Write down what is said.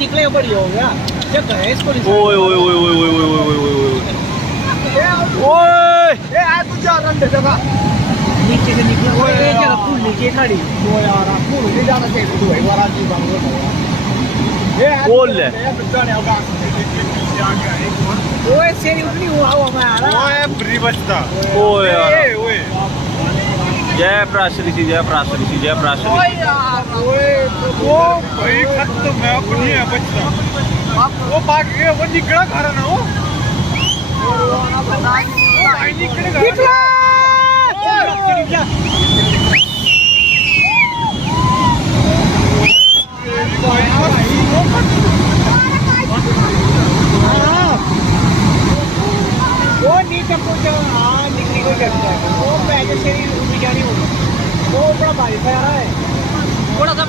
निकले बड़ी हो गया क्या कहे इसको ओए ओए ओए ओए ओए ओए ओए ओए ओए ए आ तू जा रन दे जगह नीचे से निकले ओए ये क्या फूल नीचे खड़ी वो यार फूल नहीं जाना चाहिए तू एक बार आजी बंद हो ये बोल ले बच्चा ने होगा ओए सेरी उठनी हुआ मैं आ रहा ओए ब्री बचता ओए यार ओए जय प्राश्री सी जय प्राश्री सी जय प्राश्री ओए यार ओए वो भाई खत्म है अपनी है बचता वो भाग गया वो निकला घर ना वो भाई निकलेगा निकला वो नीचे कुछ हाँ निकली कोई करता है वो पहले से ही उठ जानी होगी वो बड़ा भारी सा आ रहा है थोड़ा सा